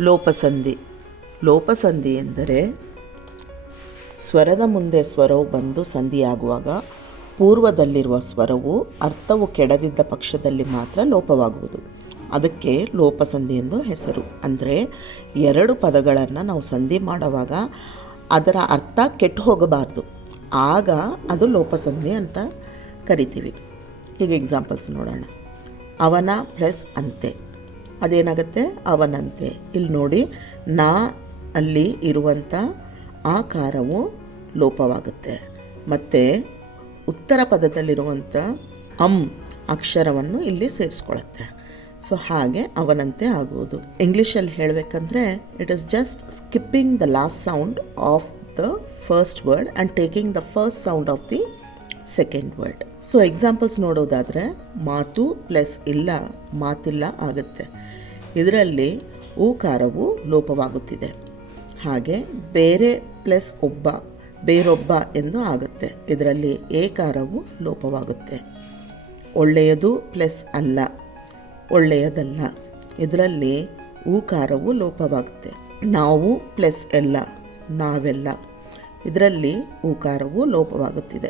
ಲೋಪಸಂಧಿ. ಲೋಪಸಂಧಿ ಎಂದರೆ ಸ್ವರದ ಮುಂದೆ ಸ್ವರವು ಬಂದು ಸಂಧಿಯಾಗುವಾಗ ಪೂರ್ವದಲ್ಲಿರುವ ಸ್ವರವು ಅರ್ಥವು ಕೆಡದಿದ್ದ ಪಕ್ಷದಲ್ಲಿ ಮಾತ್ರ ಲೋಪವಾಗುವುದು. ಅದಕ್ಕೆ ಲೋಪಸಂಧಿ ಎಂದು ಹೆಸರು. ಅಂದರೆ ಎರಡು ಪದಗಳನ್ನು ನಾವು ಸಂಧಿ ಮಾಡುವಾಗ ಅದರ ಅರ್ಥ ಕೆಟ್ಟು ಹೋಗಬಾರ್ದು. ಆಗ ಅದು ಲೋಪಸಂಧಿ ಅಂತ ಕರಿತೀವಿ. ಈಗ ಎಕ್ಸಾಂಪಲ್ಸ್ ನೋಡೋಣ. ಅವನ ಪ್ಲಸ್ ಅಂತೆ. ಅದೇನಾಗುತ್ತೆ? ಅವನಂತೆ. ಇಲ್ಲಿ ನೋಡಿ, ನಾ ಅಲ್ಲಿ ಇರುವಂಥ ಆಕಾರವು ಲೋಪವಾಗುತ್ತೆ. ಮತ್ತು ಉತ್ತರ ಪದದಲ್ಲಿರುವಂಥ ಅಂ ಅಕ್ಷರವನ್ನು ಇಲ್ಲಿ ಸೇರಿಸ್ಕೊಳತ್ತೆ. ಸೊ, ಹಾಗೆ ಅವನಂತೆ ಆಗುವುದು. ಇಂಗ್ಲೀಷಲ್ಲಿ ಹೇಳಬೇಕಂದ್ರೆ it is just skipping the last sound of the first word and taking the first sound of the second word so examples ನೋಡೋದಾದರೆ ಮಾತು ಪ್ಲಸ್ ಇಲ್ಲ, ಮಾತಿಲ್ಲ ಆಗುತ್ತೆ. ಇದರಲ್ಲಿ ಊಕಾರವು ಲೋಪವಾಗುತ್ತಿದೆ. ಹಾಗೆ ಬೇರೆ ಪ್ಲಸ್ ಒಬ್ಬ, ಬೇರೊಬ್ಬ ಎಂದು ಆಗುತ್ತೆ. ಇದರಲ್ಲಿ ಏಕಾರವು ಲೋಪವಾಗುತ್ತೆ. ಒಳ್ಳೆಯದು ಪ್ಲಸ್ ಅಲ್ಲ, ಒಳ್ಳೆಯದಲ್ಲ. ಇದರಲ್ಲಿ ಊಕಾರವು ಲೋಪವಾಗುತ್ತೆ. ನಾವು ಪ್ಲಸ್ ಎಲ್ಲ, ನಾವೆಲ್ಲ. ಇದರಲ್ಲಿ ಊಕಾರವು ಲೋಪವಾಗುತ್ತಿದೆ.